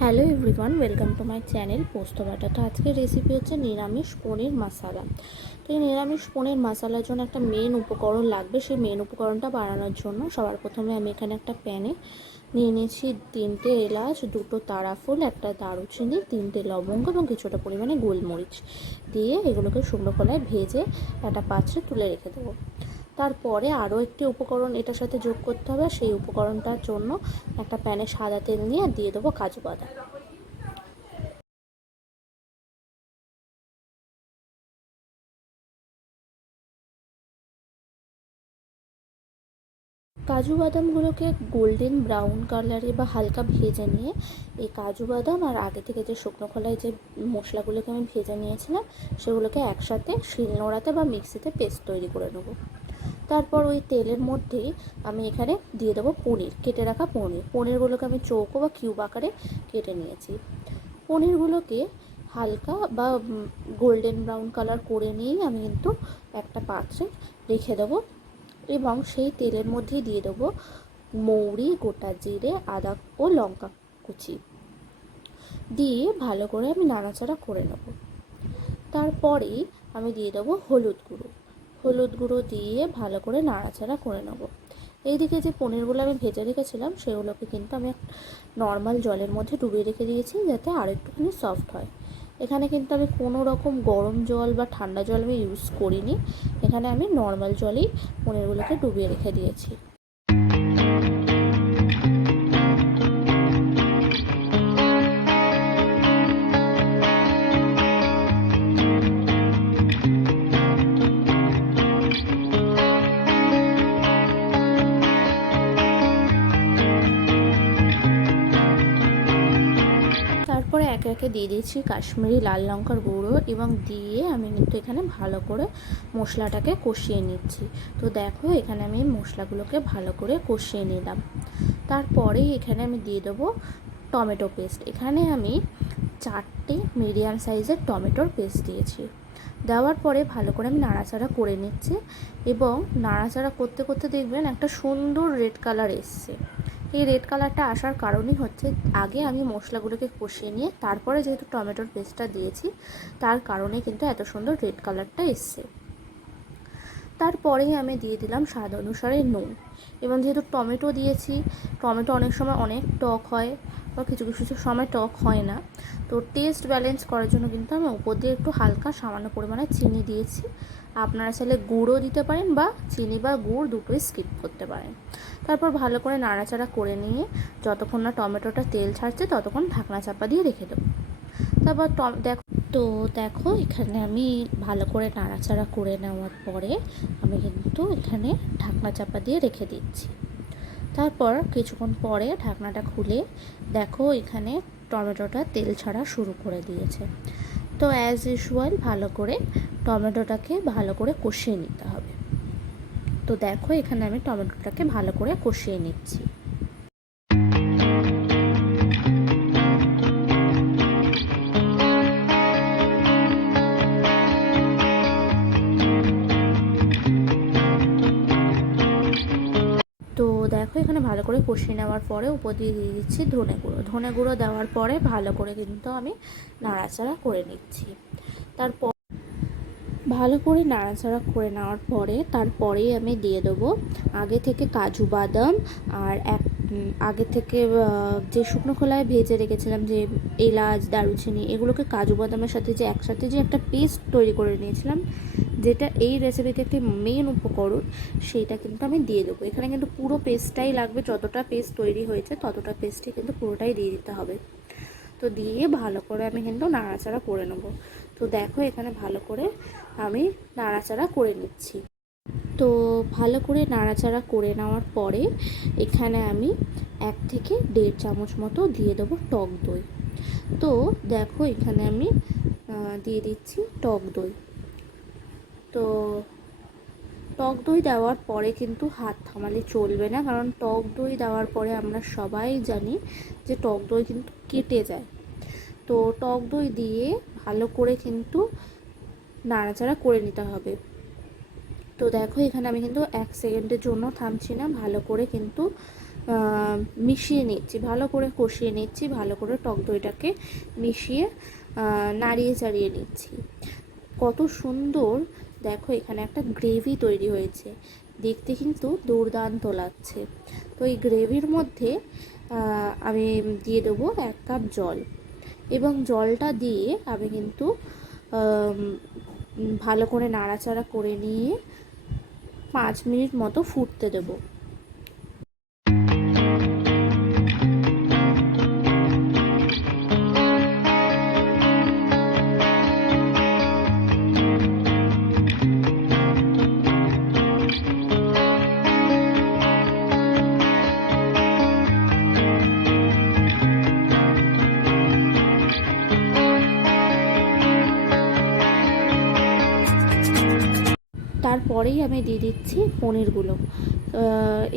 Hello everyone, welcome to my channel Posto Bata. তো আজকের recipe হচ্ছে নিরামিষ পনির মশালা তো এই নিরামিষ পনির মশালার জন্য একটা মেন উপকরণ লাগবে। সেই মেন উপকরণটা বানানোর জন্য সবার প্রথমে আমি এখানে একটা প্যানে নিয়ে নিয়েছি তিনটে এলাচ, দুটো তারাফুল, একটা দারুচিনি, তিনটে লবঙ্গ এবং কিছুটা পরিমাণে গোলমরিচ। দিয়ে এগুলোকে শুকনো কলায় ভেজে একটা পাত্রে তুলে রেখে দেবো। তারপরে আরও একটি উপকরণ এটার সাথে যোগ করতে হবে, সেই উপকরণটার জন্য একটা প্যানে সাদা তেল নিয়ে দিয়ে দেবো কাজু বাদাম। কাজু বাদামগুলোকে গোল্ডেন ব্রাউন কালারে বা হালকা ভেজে নিয়ে এই কাজু বাদাম আর আগে থেকে যে শুকনো খোলায় যে মশলাগুলোকে আমি ভেজে নিয়েছিলাম, সেগুলোকে একসাথে শিলনোড়াতে বা মিক্সিতে পেস্ট তৈরি করে নেব। তারপর ওই তেলের মধ্যেই আমি এখানে দিয়ে দেবো পনির, কেটে রাখা পনির। পনিরগুলোকে আমি চৌকো বা কিউব আকারে কেটে নিয়েছি। পনিরগুলোকে হালকা বা গোল্ডেন ব্রাউন কালার করে নিয়েই আমি কিন্তু একটা পাত্রে রেখে দেবো এবং সেই তেলের মধ্যেই দিয়ে দেবো মৌরি, গোটা জিরে, আদা ও লঙ্কা কুচি। দিয়ে ভালো করে আমি নাড়াচাড়া করে নেব। তারপরেই আমি দিয়ে দেবো হলুদ গুঁড়ো। হলুদ গুঁড়ো দিয়ে ভালো করে নাড়াচাড়া করে নেব। এইদিকে যে পনিরগুলো আমি ভেজে রেখেছিলাম, সেগুলোকে কিন্তু আমি নর্মাল জলের মধ্যে ডুবিয়ে রেখে দিয়েছি যাতে আর একটুখানি সফট হয়। এখানে কিন্তু আমি কোনো রকম গরম জল বা ঠান্ডা জল আমি ইউজ করিনি। এখানে আমি নর্মাল জলেই পনিরগুলোকে ডুবিয়ে রেখে দিয়েছি। একে দিয়ে দিয়েছি কাশ্মীরি লাল লঙ্কার গুঁড়ো এবং দিয়ে আমি কিন্তু এখানে ভালো করে মশলাটাকে কষিয়ে নিচ্ছি। তো দেখো এখানে আমি মশলাগুলোকে ভালো করে কষিয়ে নিলাম। তারপরেই এখানে আমি দিয়ে দেবো টমেটো পেস্ট। এখানে আমি চারটে মিডিয়াম সাইজের টমেটোর পেস্ট দিয়েছি। দেওয়ার পরে ভালো করে আমি নাড়াচাড়া করে নিচ্ছি এবং নাড়াচাড়া করতে করতে দেখবেন একটা সুন্দর রেড কালার এসছে। এই রেড কালারটা আসার কারণই হচ্ছে, আগে আমি মশলাগুলোকে কষিয়ে নিয়ে তারপরে যেহেতু টমেটোর পেস্টটা দিয়েছি, তার কারণে কিন্তু এত সুন্দর রেড কালারটা এসছে। তারপরেই আমি দিয়ে দিলাম স্বাদ অনুসারে নুন। এবং যেহেতু টমেটো দিয়েছি, টমেটো অনেক সময় অনেক টক হয় বা কিছু কিছু সময় টক হয় না, তো টেস্ট ব্যালেন্স করার জন্য কিন্তু আমি উপর দিয়ে একটু হালকা সামান্য পরিমাণে চিনি দিয়েছি। আপনারা চাইলে গুঁড়ও দিতে পারেন বা চিনি বা গুড় দুটোই স্কিপ করতে পারেন। তারপর ভালো করে নাড়াচাড়া করে নিয়ে যতক্ষণ না টমেটোটা তেল ছাড়ছে ততক্ষণ ঢাকনা চাপা দিয়ে রেখে দেবো। তারপর দেখো তো দেখো এখানে আমি ভালো করে নাড়াচাড়া করে নেওয়ার পরে আমি কিন্তু এখানে ঢাকনা চাপা দিয়ে রেখে দিচ্ছি। তারপর কিছুক্ষণ পরে ঢাকনাটা খুলে দেখো এখানে টমেটোটা তেল ছাড়া শুরু করে দিয়েছে। তো অ্যাজ ইউজুয়াল ভালো করে টমেটোটাকে ভালো করে কষিয়ে নিতে হবে। তো দেখো, এখানে আমি টমেটোটাকে ভালো করে কষিয়ে নিচ্ছি। তো দেখো, এখানে ভালো করে কষিয়ে নেওয়ার পরে উপর দিয়ে দিয়ে দিচ্ছি ধনে গুঁড়ো। ধনে গুঁড়ো দেওয়ার পরে ভালো করে কিন্তু আমি নাড়াচাড়া করে নিচ্ছি। তারপর ভালো করে নাড়াচাড়া করে নেওয়ার পরে তারপরেই আমি দিয়ে দেবো আগে থেকে কাজু বাদাম আর এক আগে থেকে যে শুকনো খোলায় ভেজে রেখেছিলাম যে এলাচ, দারুচিনি, এগুলোকে কাজু বাদামের সাথে যে একসাথে যে একটা পেস্ট তৈরি করে নিয়েছিলাম, যেটা এই রেসিপিতে একটি মেন উপকরণ, সেইটা কিন্তু আমি দিয়ে দেবো। এখানে কিন্তু পুরো পেস্টটাই লাগবে, যতটা পেস্ট তৈরি হয়েছে ততটা পেস্টই কিন্তু পুরোটাই দিয়ে দিতে হবে। তো দিয়ে ভালো করে আমি কিন্তু নাড়াচাড়া করে নেব। তো দেখো এখানে ভালো করে আমি নাড়াচাড়া করে নিচ্ছি। তো ভালো করে নাড়াচাড়া করে নেওয়ার পরে এখানে আমি এক থেকে দেড় চামচ মতো দিয়ে দেবো টক দই। তো দেখো এখানে আমি দিয়ে দিচ্ছি টক দই। তো টক দই দেওয়ার পরে কিন্তু হাত থামালে চলবে না, কারণ টক দই দেওয়ার পরে আমরা সবাই জানি যে টক দই কিন্তু কেটে যায়। তো টক দই দিয়ে করে কিন্তু নাড়াচাড়া করে নিতে হবে। তো দেখো, এখানে আমি কিন্তু এক সেকেন্ডের জন্য থামছি না। ভালো করে কিন্তু মিশিয়ে নিচ্ছি। ভালো করে কষিয়ে নিচ্ছি, ভালো করে টক দইটাকে মিশিয়ে নাড়িয়ে চাড়িয়ে নিচ্ছি। কত সুন্দর! দেখো, এখানে একটা গ্রেভি তৈরি হয়েছে। দেখতে কিন্তু দুর্দান্ত লাগছে। তো এই গ্রেভির মধ্যে আমি দিয়ে দেবো এক কাপ জল। এবং জলটা দিয়ে আমি কিন্তু ভালো করে নাড়াচাড়া করে নিয়ে পাঁচ মিনিট মতো ফুটতে দেবো। তারপরেই আমি দিয়ে দিচ্ছি পনিরগুলো।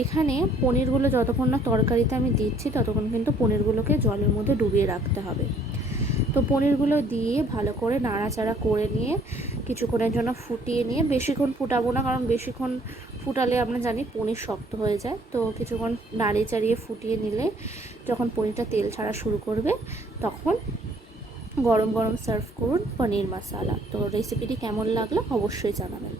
এখানে পনিরগুলো যতক্ষণ না তরকারিতে আমি দিচ্ছি, ততক্ষণ কিন্তু পনিরগুলোকে জলের মধ্যে ডুবিয়ে রাখতে হবে। তো পনিরগুলো দিয়ে ভালো করে নাড়াচাড়া করে নিয়ে কিছুক্ষণের জন্য ফুটিয়ে নিয়ে বেশিক্ষণ ফুটাবো না, কারণ বেশিক্ষণ ফুটালে আমরা জানি পনির শক্ত হয়ে যায়। তো কিছুক্ষণ নাড়িয়ে চাড়িয়ে ফুটিয়ে নিলে যখন পনিরটা তেল ছাড়া শুরু করবে, তখন গরম গরম সার্ভ করুন পনির মশালা। তো রেসিপিটি কেমন লাগল অবশ্যই জানাবেন।